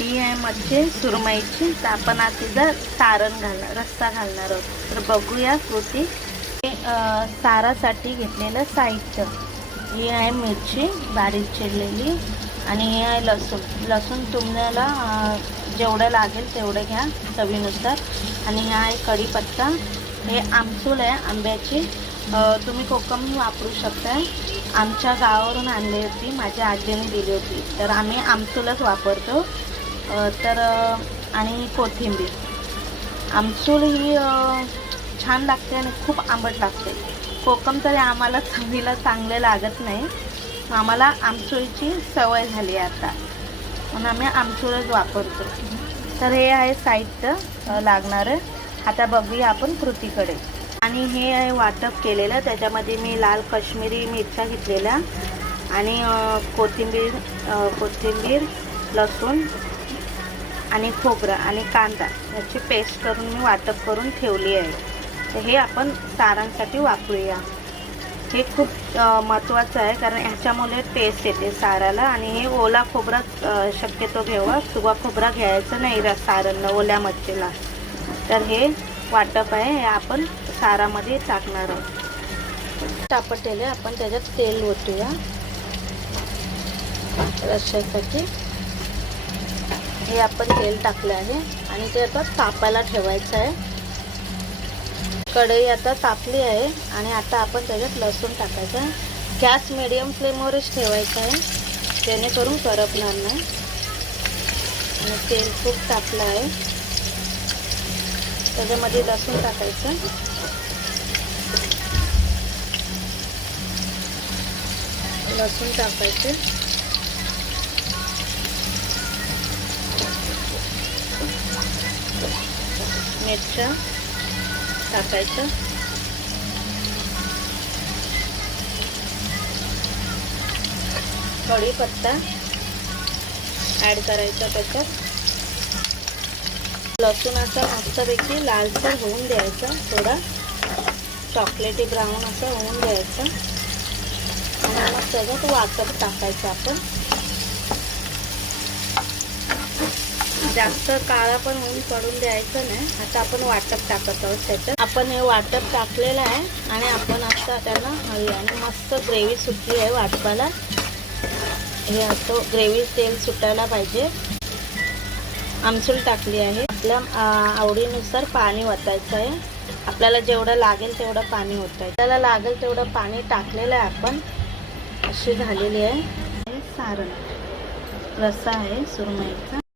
ही आहे मच्छी सुरमईची. तर आपण आता तिथं सारण घालणार, रस्सा घालणार आहोत. तर बघूया कृती. सारासाठी घेतलेलं साहित्य. ही आहे मिरची बारीक चिरलेली आणि हे आहे लसूण तुम्हाला जेवढं लागेल तेवढं घ्या चवीनुसार. आणि हा आहे कढीपत्ता. हे आमसूल आहे आंब्याची. तुम्ही कोकम वापरू शकता. आमच्या गावावरून आणली होती, माझ्या आजीने दिली होती, तर आम्ही आमसूलच वापरतो. तर आणि कोथिंबीर. आमसूल ही छान लागते आणि खूप आंबट लागते. कोकम तरी आम्हाला चवीला चांगले लागत नाही, आम्हाला आमसूलची सवय झाली आता, म्हणून आम्ही आमसूलच वापरतो. तर हे आहे साहित्य लागणारं. आता बघूया आपण कृतीकडे. आणि हे आहे वाटप केलेलं. त्याच्यामध्ये मी लाल काश्मीरी मिरच्या घेतलेल्या आणि कोथिंबीर, लसूण आणि खोबरं आणि कांदा याची पेस्ट करून मी वाटप करून ठेवली आहे. तर हे आपण सारांसाठी वापरूया. हे खूप महत्त्वाचं आहे, कारण ह्याच्यामुळे टेस्ट येते साराला. आणि हे ओला खोबरा शक्यतो घ्यावा, सुका खोबरा घ्यायचं नाही सारांना, ओल्या मच्छीला. तर हे वाटप आहे, हे आपण सारामध्ये टाकणार आहोत. टाकलेले आपण त्याच्यात तेल ओतूया रश्श्यासाठी. हे आपण तेल टाकले आहे आणि ते आता तापायला ठेवायचं आहे. कढई आता तापली आहे आणि आता आपण त्याच्यात लसूण टाकायचं आहे. गॅस मिडियम फ्लेमवरच ठेवायचा आहे, जेणेकरून करपणार नाही. आणि तेल खूप तापलं आहे, त्याच्यामध्ये लसूण टाकायचं. लसूण टाकायचे. मिरच्या टाकायचं. कढीपत्ता ॲड करायचा त्याच्यात. लसूण असं मस्तपैकी लालसर होऊन द्यायचा, थोडा चॉकलेटी ब्राऊन असं होऊन द्यायचं. आणि मग त्याच्यात वाटप टाकायचं आपण. जास्त काळा पण होऊन पडून द्यायचं नाही. आता आपण वाटप टाकत आहोत त्याच्यात. आपण हे वाटप टाकलेलं आहे आणि आपण आता त्याला आणि मस्त ग्रेव्ही सुटली आहे वाटपाला. हे असं ग्रेव्ही तेल सुटायला पाहिजे. आमसूल टाकली आहे. आपल्या आवडीनुसार पाणी ओतायचं आहे. आपल्याला जेवढं लागेल तेवढं पाणी ओतायचं. आपल्याला लागेल तेवढं पाणी टाकलेलं आहे आपण. अशी झालेली आहे सारण. रस्सा आहे सुरमईचा.